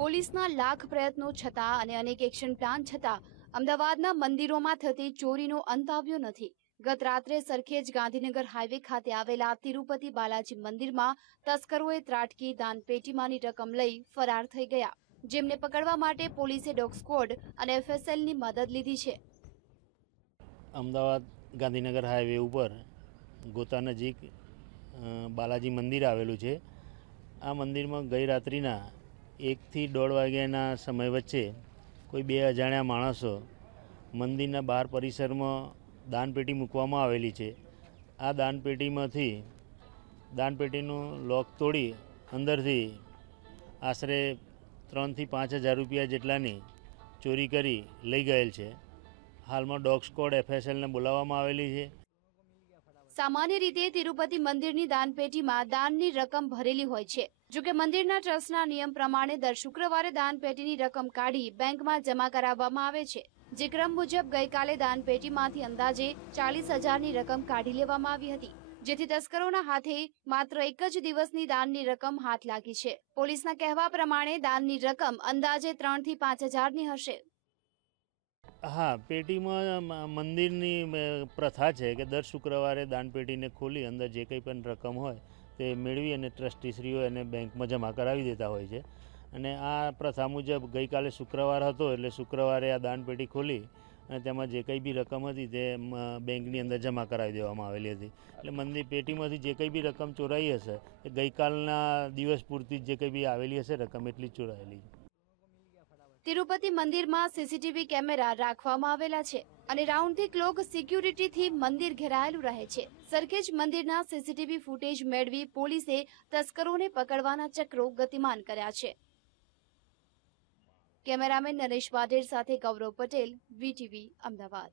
પોલીસના લાખ પ્રયત્નો છતાં અને અનેક એક્શન પ્લાન છતાં અમદાવાદના મંદિરોમાં થતી ચોરીનો અંત આવ્યો નથી. ગત રાત્રે સરખેજ ગાંધીનગર હાઈવે ખાતે આવેલા તિરુપતિ બાલાજી મંદિરમાં તસ્કરોએ ત્રાટકી, દાનપેટીમાંની રકમ લઈ ફરાર થઈ ગયા. જેમને પકડવા માટે પોલીસે ડોગ સ્ક્વોડ અને એફએસએલની મદદ લીધી છે. અમદાવાદ ગાંધીનગર હાઈવે ઉપર ગોતા નજીક બાલાજી મંદિર આવેલું છે. આ મંદિરમાં ગઈ રાત્રિના એકથી દોઢ વાગ્યાના સમય વચ્ચે કોઈ બે અજાણ્યા માણસો મંદિરના બહાર પરિસરમાં દાનપેટી મૂકવામાં આવેલી છે. આ દાનપેટીમાંથી દાનપેટીનું લોક તોડી અંદરથી આશરે ત્રણથી પાંચ હજાર રૂપિયા જેટલાની ચોરી કરી લઈ ગયેલ છે. હાલમાં ડોગ સ્કોડ એફએસએલને બોલાવવામાં આવેલી છે. સામાન્ય રીતે તિરુપતિ મંદિરની દાનપેટીમાં દાનની રકમ ભરેલી હોય છે. જોકે મંદિરના ટ્રસ્ટના નિયમ પ્રમાણે દર શુક્રવારે દાનપેટીની રકમ કાઢી બેંકમાં જમા કરાવવામાં આવે છે. જે ક્રમ મુજબ ગઈકાલે દાનપેટીમાંથી અંદાજે ચાલીસ હજારની રકમ કાઢી લેવામાં આવી હતી. જેથી તસ્કરોના હાથે માત્ર એક જ દિવસની દાનની રકમ હાથ લાગી છે. પોલીસના કહેવા પ્રમાણે દાનની રકમ અંદાજે ત્રણથી પાંચ હજારની હશે. હા, પેટીમાં મંદિરની પ્રથા છે કે દર શુક્રવારે દાનપેટીને ખોલી અંદર જે કંઈ પણ રકમ હોય તે મેળવી અને ટ્રસ્ટીશ્રીઓ એને બેંકમાં જમા કરાવી દેતા હોય છે. અને આ પ્રથા મુજબ ગઈકાલે શુક્રવાર હતો એટલે શુક્રવારે આ દાનપેટી ખોલી અને તેમાં જે કંઈ બી રકમ હતી તે બેંકની અંદર જમા કરાવી દેવામાં આવેલી હતી. એટલે મંદિર પેટીમાંથી જે કંઈ બી રકમ ચોરાઈ હશે, એ ગઈકાલના દિવસ પૂરતી જ કંઈ બી આવેલી હશે, રકમ એટલી જ ચોરાયેલી તિરુપતિ મંદિરમાં સીસીટીવી કેમેરા રાખવામાં આવેલા છે અને રાઉન્ડથી ક્લોક સિક્યુરિટીથી મંદિર ઘેરાયેલું રહે છે. સરખેજ મંદિરના સીસીટીવી ફૂટેજ મેળવી પોલીસે તસ્કરોને પકડવાના ચક્રો ગતિમાન કર્યા છે. કેમેરામેન નરેશ વાઢેર સાથે ગૌરવ પટેલ, વીટીવી, અમદાવાદ.